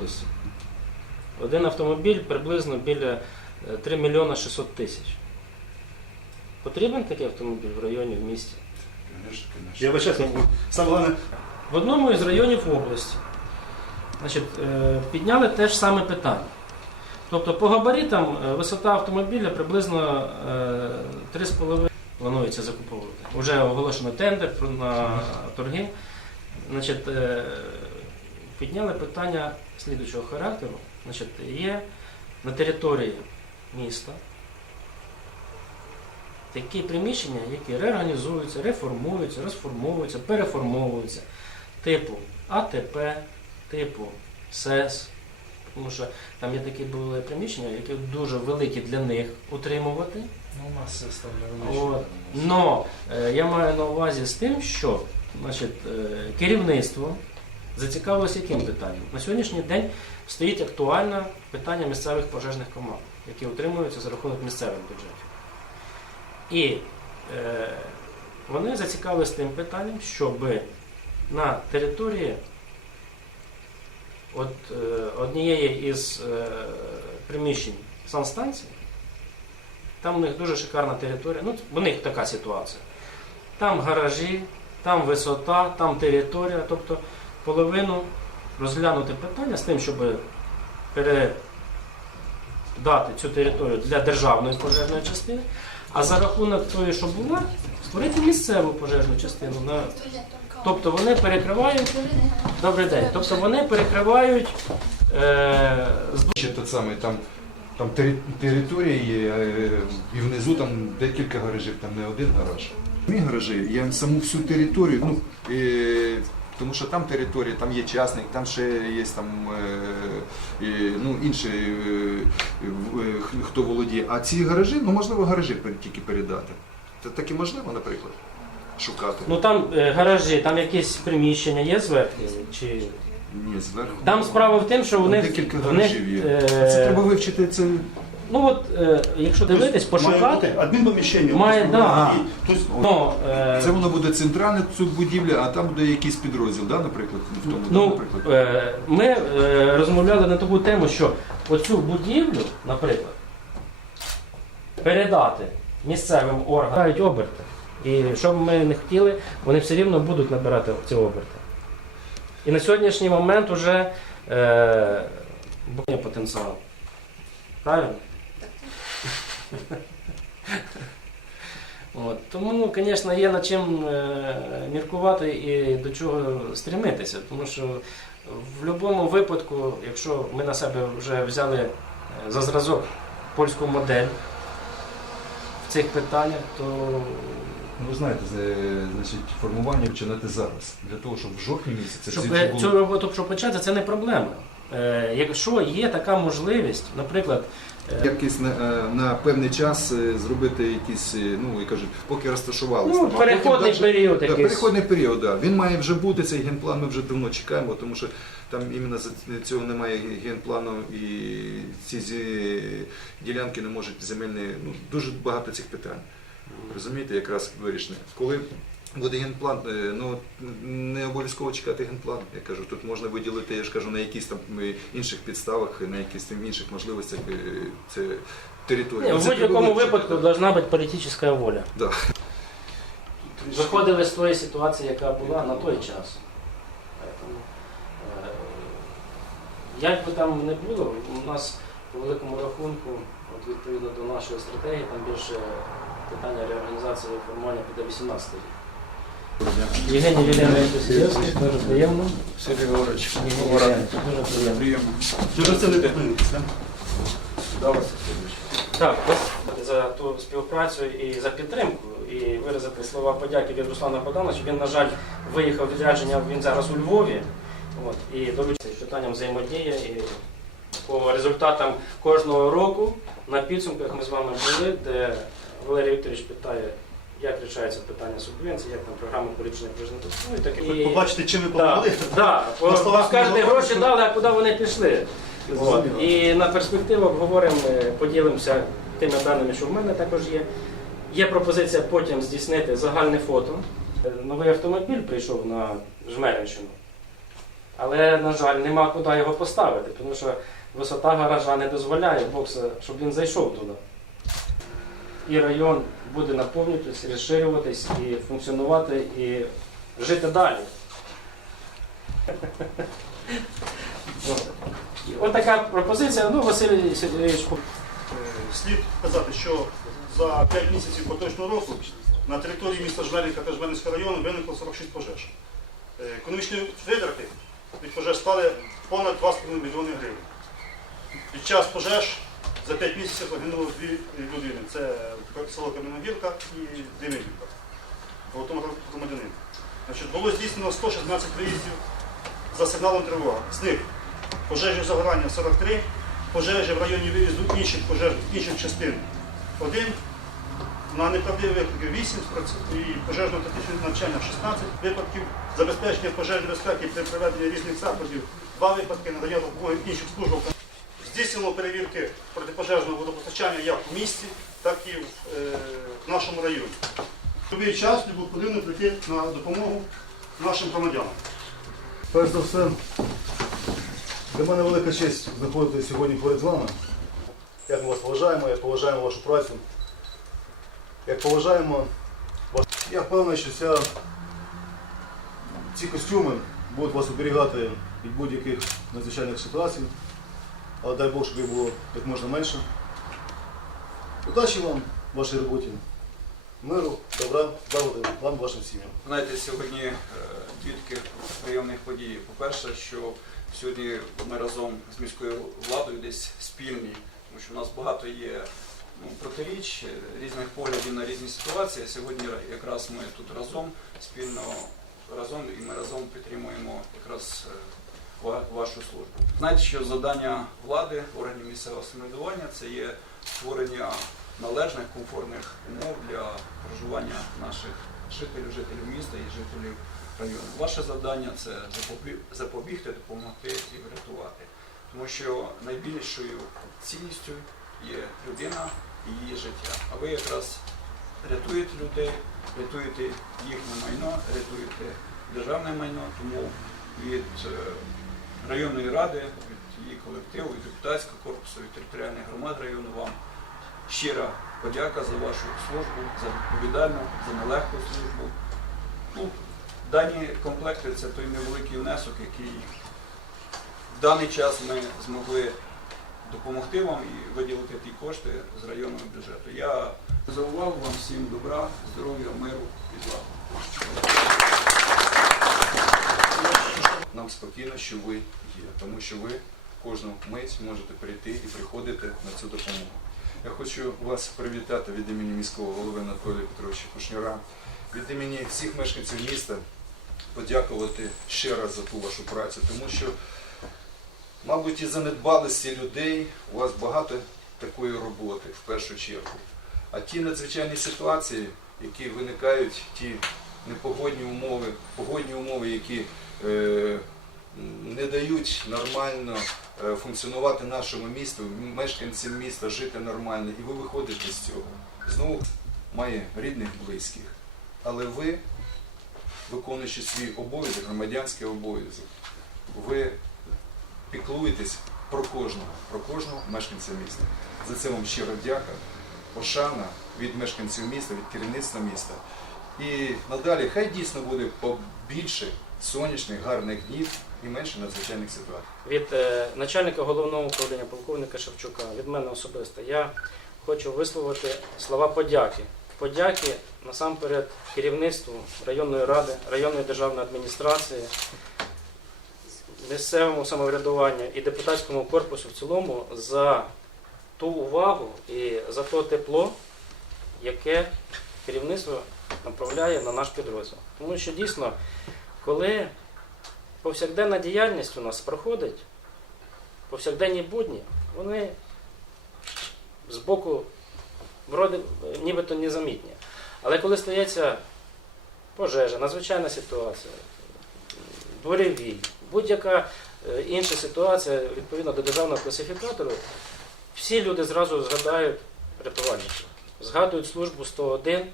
області. Один автомобіль приблизно біля е, 3 мільйона 600 тисяч. Потрібен такий автомобіль в районі, в місті? Я ну, саме головне, В одному із районів області значить, е, підняли те ж саме питання. Тобто по габаритам е, висота автомобіля приблизно е, 3,5 планується закуповувати. Уже оголошено тендер на торги. Значить, е, підняли питання слідуючого характеру. Значить, є на території міста такі приміщення, які реорганізуються, реформуються, розформовуються, переформовуються типу АТП, типу СЕС. Тому що там є такі були приміщення, які дуже великі для них утримувати. Ну, у нас систем От. Но е, я маю на увазі з тим, що значить, е, керівництво зацікавилося яким питанням. На сьогоднішній день стоїть актуальне питання місцевих пожежних команд, які утримуються за рахунок місцевих бюджетів. І е, вони зацікавилися тим питанням, щоб на території от, е, однієї із е, приміщень санстанції там у них дуже шикарна територія. Ну, у них така ситуація. Там гаражі, там висота, там територія. Тобто половину розглянути питання з тим, щоб передати цю територію для державної пожежної частини, а за рахунок тої, що була, створити місцеву пожежну частину. На... Тобто вони перекривають. Добрий день. Тобто вони перекривають е... саме, там, там територія є, е, і внизу там декілька гаражів, там не один гараж. Мій гаражі, я саму всю територію, ну, е, тому що там територія, там є частник, там ще є там, е, ну, інші, е, е, хто володіє. А ці гаражі, ну можливо, гаражі тільки передати. Це таке можливо, наприклад, шукати. Ну там гаражі, там якісь приміщення є зверху? Чи... Ні, зверху. Там справа в тим, що вони. декілька гаражів є. Це треба вивчити це. Ну от, е, якщо дивитись, має бути пошукати. адмінпоміщення. Має, тобто, да. і- тобто, Ну, е, Це воно буде центральна цю будівля, а там буде якийсь підрозділ, да, наприклад, в тому, да, ну, наприклад. е, ми е, розмовляли на таку тему, що оцю будівлю, наприклад, передати місцевим органам дають оберти. І що б ми не хотіли, вони все рівно будуть набирати ці оберти. І на сьогоднішній момент вже е, є потенціал. Правильно? От. Тому, звісно, є над чим е, міркувати і до чого стремитися. Тому що в будь-якому випадку, якщо ми на себе вже взяли е, за зразок польську модель в цих питаннях, то Ну, знаєте, значить, формування починати зараз. Для того, щоб в жовтні місяці щоб е, було- цю роботу щоб почати, це не проблема. Е, Якщо є така можливість, наприклад, е, Якийсь на, е, на певний час зробити якісь, ну і кажуть, поки розташувалися. ну, потім переходний дальше- період Да, якийсь. переходний період, да. Він має вже бути цей генплан. Ми вже давно чекаємо, тому що там іменно за цього немає генплану, і ці зі- ділянки не можуть земельні. Ну дуже багато цих питань. Розумієте, якраз вирішено. Коли буде генплан, е, ну не обов'язково чекати генплан. Я кажу, тут можна виділити, я ж кажу, на якісь там е, інших підставах, на якісь там інших можливостях е, це територія. В будь-якому випадку повинна бути політична воля. Да. Виходили з тої ситуації, яка була на той час. Як би там не було, у нас по великому рахунку, от відповідно до нашої стратегії, там більше питання реорганізації формування піде 18 рік. Євгеній Вілєнович Васильовський, дуже приємно. Сергій Григорович, дуже приємно. приємно. Чи це? Давай. Так, за ту співпрацю і за підтримку, і виразити слова подяки від Руслана Богдановича. Він, на жаль, виїхав відрядження, він зараз у Львові. От, і долучився питанням взаємодії. І по результатам кожного року на підсумках ми з вами були, де Валерій Вікторович питає, як рішається питання субвенції, як там програма політичної прижитку. Ну, і таке. І- Побачите, чим ви так, допомогли. да, На скажете, гроші дали, а куди вони пішли? От. І на перспективу обговоримо, е, поділимося тими даними, що в мене також є. Є пропозиція потім здійснити загальне фото. Е, Новий автомобіль прийшов на Жмеринщину. Але, на жаль, нема куди його поставити, тому що висота гаража не дозволяє бокса, щоб він зайшов туди. І район буде наповнюватись, розширюватись і функціонувати, і жити далі. От. Така пропозиція. Ну, Василь Сергійович, Е, Слід сказати, що за 5 місяців поточного року на території міста Жмеринка та Жмеринського району виникло 46 пожеж. Е, Економічні витрати від пожеж стали понад 2,5 мільйони гривень. Під час пожеж за 5 місяців загинуло дві людини. Це село Кам'яногірка і Демидівка. громадянин. Значить, було здійснено 116 виїздів за сигналом тривога. З них пожежі загорання 43, пожежі в районі виїзду інших пожеж інших частин 1, на неправдиві виклики 8 і пожежно-тактичне навчання 16 випадків, забезпечення пожежної безпеки при проведенні різних заходів, 2 випадки надання допомоги інших службам. Здійснено перевірки протипожежного водопостачання як в місті, так і в, е, в нашому районі. В будь-який час любов повинен прийти на допомогу нашим громадянам. Перш за все, для мене велика честь знаходитися сьогодні поряд з вами. Як ми вас поважаємо, як поважаємо вашу працю, як поважаємо вас. Я впевнений, що ця, ці костюми будуть вас оберігати від будь-яких надзвичайних ситуацій, але дай Бог, щоб їх було як можна менше. Удачі вам в вашій роботі, миру, добра, злагоди вам, вашим сім'ям. Знаєте, сьогодні е, дві таких приємних події. По-перше, що сьогодні ми разом з міською владою десь спільні, тому що в нас багато є ну, протиріч, е, різних поглядів на різні ситуації. Сьогодні якраз ми тут разом, спільно разом, і ми разом підтримуємо якраз е, вашу службу. Знаєте, що завдання влади, органів місцевого самоврядування це є створення належних, комфортних умов для проживання наших жителів, жителів міста і жителів району. Ваше завдання це запобі- запобігти, допомогти і врятувати. Тому що найбільшою цінністю є людина і її життя. А ви якраз рятуєте людей, рятуєте їхнє майно, рятуєте державне майно, тому від е, районної ради, від її колективу, від депутатського корпусу, від територіальних громад району вам щира подяка за вашу службу, за відповідальну, за нелегку службу. Ну, дані комплекти це той невеликий внесок, який в даний час ми змогли допомогти вам і виділити ті кошти з районного бюджету. Я за увагу вам всім добра, здоров'я, миру і злагоди. Нам спокійно, що ви є, тому що ви кожну мить можете прийти і приходити на цю допомогу. Я хочу вас привітати від імені міського голови Анатолія Петровича Кушняра, від імені всіх мешканців міста подякувати ще раз за ту вашу працю, тому що, мабуть, і занедбалості людей у вас багато такої роботи в першу чергу. А ті надзвичайні ситуації, які виникають, ті непогодні умови, погодні умови, які не дають нормально е, функціонувати нашому місту, мешканцям міста жити нормально, і ви виходите з цього. Знову має рідних, близьких. Але ви, виконуючи свій обов'язок, громадянський обов'язок, ви піклуєтесь про кожного, про кожного мешканця міста. За це вам щиро дяка, пошана від мешканців міста, від керівництва міста. І надалі хай дійсно буде побільше сонячних, гарних днів і менше надзвичайних ситуацій. від е, начальника головного управління полковника Шевчука, від мене особисто, я хочу висловити слова подяки. Подяки насамперед керівництву районної ради, районної державної адміністрації, місцевому самоврядуванню і депутатському корпусу в цілому за ту увагу і за те тепло, яке керівництво направляє на наш підрозділ. Тому що дійсно, коли повсякденна діяльність у нас проходить, повсякденні будні, вони з боку вроде нібито незамітні. Але коли стається пожежа, надзвичайна ситуація, буревій, будь-яка е, інша ситуація відповідно до державного класифікатору, всі люди зразу згадають рятувальників, згадують службу 101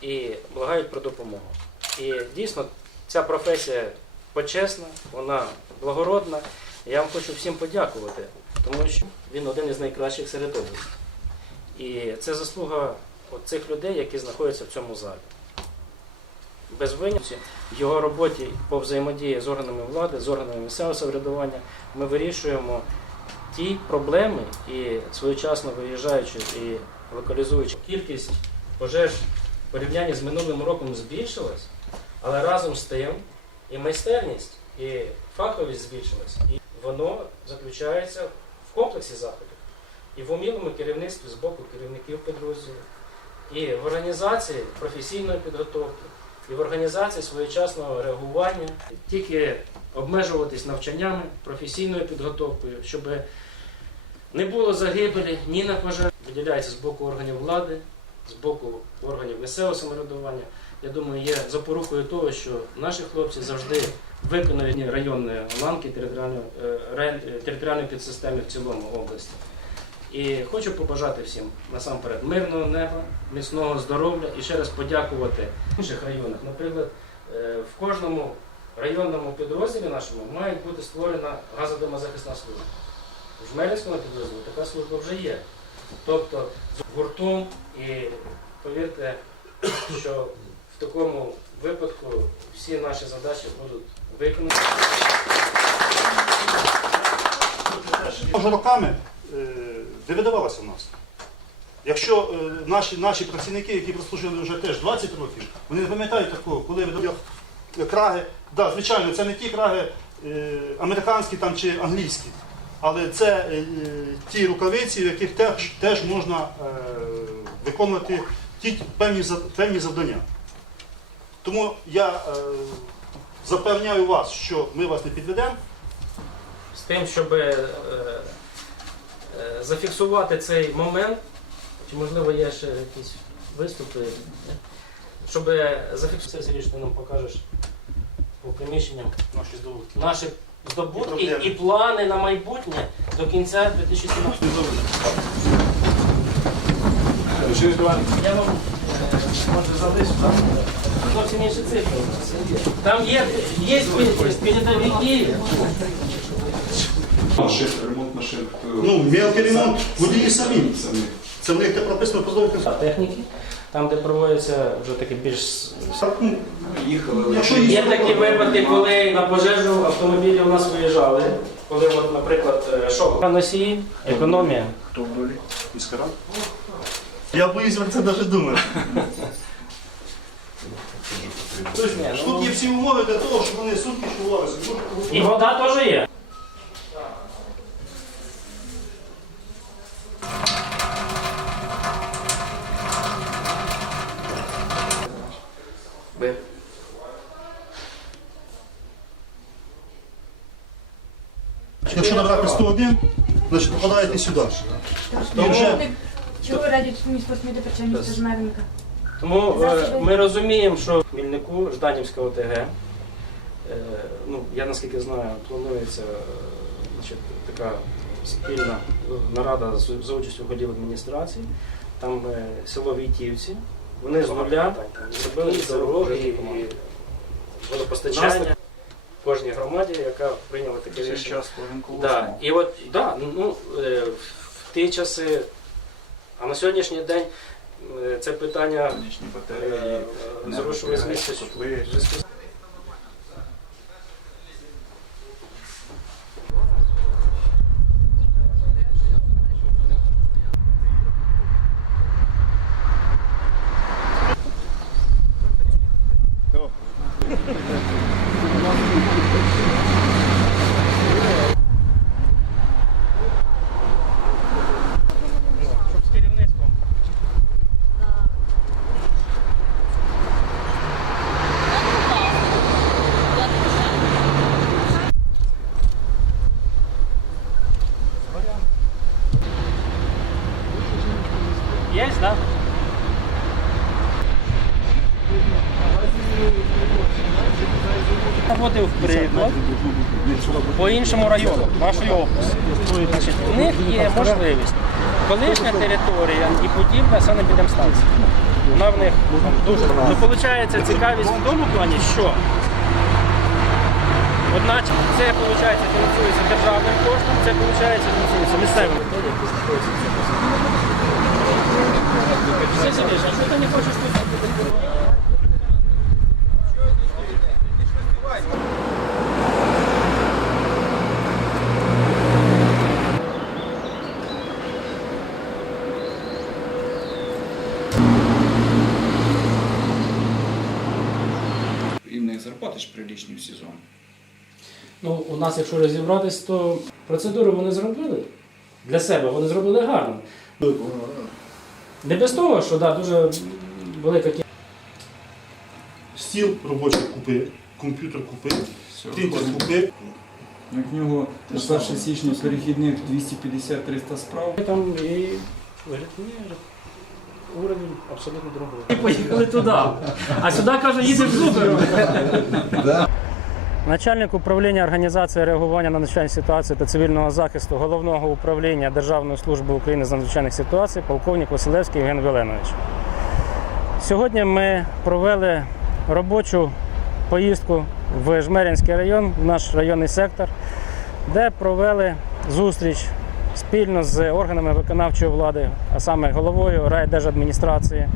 і благають про допомогу. І дійсно ця професія почесна, вона благородна. Я вам хочу всім подякувати, тому що він один із найкращих серед області. І це заслуга цих людей, які знаходяться в цьому залі. Без винятості в його роботі по взаємодії з органами влади, з органами місцевого самоврядування ми вирішуємо ті проблеми і своєчасно виїжджаючи і локалізуючи. Кількість пожеж в порівнянні з минулим роком збільшилась, але разом з тим і майстерність, і фаховість збільшилась. І воно заключається в комплексі заходів. І в умілому керівництві з боку керівників підрозділів, і в організації професійної підготовки, і в організації своєчасного реагування, тільки обмежуватись навчаннями, професійною підготовкою, щоб не було загибелі ні на пожежі. Виділяється з боку органів влади, з боку органів місцевого самоврядування. Я думаю, є запорукою того, що наші хлопці завжди виконують районні ланки територіальної, е, е, територіальної підсистеми в цілому області. І хочу побажати всім насамперед мирного неба, міцного здоров'я і ще раз подякувати в інших районах. Наприклад, е, в кожному районному підрозділі нашому має бути створена газодомозахисна служба. В Жмеринському підрозділі така служба вже є. Тобто з гуртом і повірте, що в такому випадку всі наші задачі будуть виконані. Може роками не видавалося в нас. Якщо е, наші, наші працівники, які прослужили вже теж 20 років, вони не пам'ятають такого, коли видавали краги. Да, звичайно, це не ті краги е, американські там, чи англійські, але це е, ті рукавиці, в яких теж, теж можна виконувати ті певні, певні завдання. Тому я е, запевняю вас, що ми вас не підведемо. з тим, щоб е, е, зафіксувати цей момент, чи можливо є ще якісь виступи, щоб зафіксувати Сергій, ти нам покажеш по приміщенням Наші здобутки. наші здобутки І і плани на майбутнє до кінця 2017 року. Я вам е, може залишу зовсім інші цифри. Там є, є передовики. Машин, ремонт машин. Ну, мелкий ремонт водії самі. Самі. Це в них те прописано посадових техніки, там, де проводяться вже таке більш Ну, Їхали. Є такі випадки, коли на пожежу автомобілі у нас виїжджали, коли, от, наприклад, е, шок на носії, економія. Хто в долі? Міська рада? Я боюсь про це навіть думати. Тобто, Ні, ну- Тут є всі умови для того, щоб вони сутки чувалися. І вода теж є. Якщо набрати 101, значить попадаєте сюди. Чого радять місько сміти почав місто Жмеренка? Тому е, ми розуміємо, що в Хмільнику, Жданівська ОТГ, е, ну, я наскільки знаю, планується е, значить, така спільна нарада з- за участю голів адміністрації. Там е, село Війтівці. Вони з нуля зробили дороги і водопостачання в кожній громаді, яка прийняла таке рішення. Да. І от да, ну, е, в ті часи, а на сьогоднішній день е, це питання е, зрушили з місця. в зв'язку з щоб з керівництвом. Є, так? Наводив приклад по іншому району нашої області. Значить, у них є можливість колишня територія і будівля санепідемстанції. Вона в них дуже ну, виходить цікавість в тому плані, що Одна це виходить фінансується державним коштом, це виходить фінансується місцевим. Все, що ти не хочеш тут? Ж прилічні в сезон. Ну, у нас, якщо розібратись, то процедуру вони зробили для себе, вони зробили гарно. Не без того, що да, дуже велика кількість. Стіл робочий купив, комп'ютер купив, принтер купив. Як в нього на 1 січня перехідних 250-300 справ. Там і ні, уровень абсолютно другий. І поїхали туди. А сюди каже, їдемо супер. Начальник управління організації реагування на надзвичайні ситуації та цивільного захисту головного управління Державної служби України з надзвичайних ситуацій, полковник Василевський Євген Веленович. Сьогодні ми провели робочу поїздку в Жмеринський район, в наш районний сектор, де провели зустріч спільно з органами виконавчої влади, а саме головою райдержадміністрації,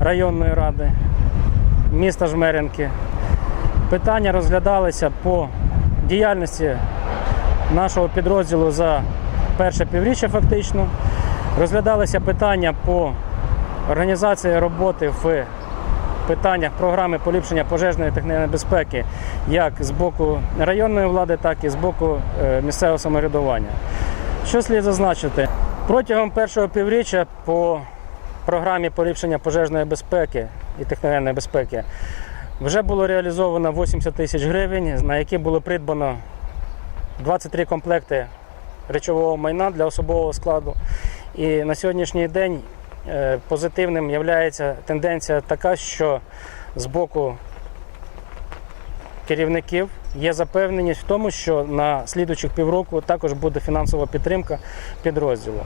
районної ради, міста Жмеринки. Питання розглядалися по діяльності нашого підрозділу за перше півріччя фактично. Розглядалися питання по організації роботи в питаннях програми поліпшення пожежної технічної безпеки як з боку районної влади, так і з боку е, місцевого самоврядування. Що слід зазначити? Протягом першого півріччя по програмі поліпшення пожежної безпеки і техногенної безпеки вже було реалізовано 80 тисяч гривень, на які було придбано 23 комплекти речового майна для особового складу. І на сьогоднішній день е, позитивним є тенденція така, що з боку керівників є запевненість в тому, що на слідуючих півроку також буде фінансова підтримка підрозділу.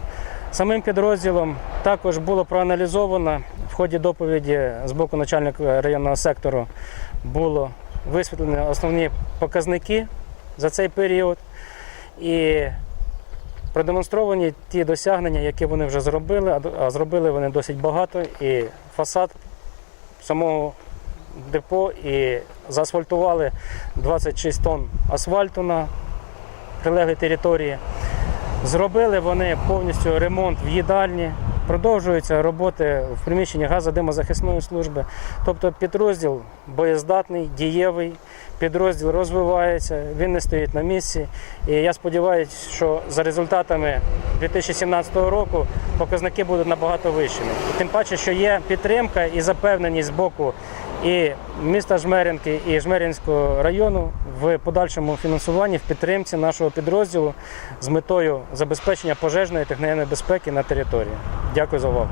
Самим підрозділом також було проаналізовано в ході доповіді з боку начальника районного сектору було висвітлені основні показники за цей період і продемонстровані ті досягнення, які вони вже зробили, а зробили вони досить багато. І фасад самого депо і заасфальтували 26 тонн асфальту на прилеглій території. Зробили вони повністю ремонт в їдальні, продовжуються роботи в приміщенні газодимозахисної служби. Тобто підрозділ боєздатний, дієвий, підрозділ розвивається, він не стоїть на місці. І я сподіваюся, що за результатами 2017 року показники будуть набагато вищими. Тим паче, що є підтримка і запевненість з боку і міста Жмеринки, і Жмеринського району в подальшому фінансуванні в підтримці нашого підрозділу з метою забезпечення пожежної та безпеки на території. Дякую за увагу.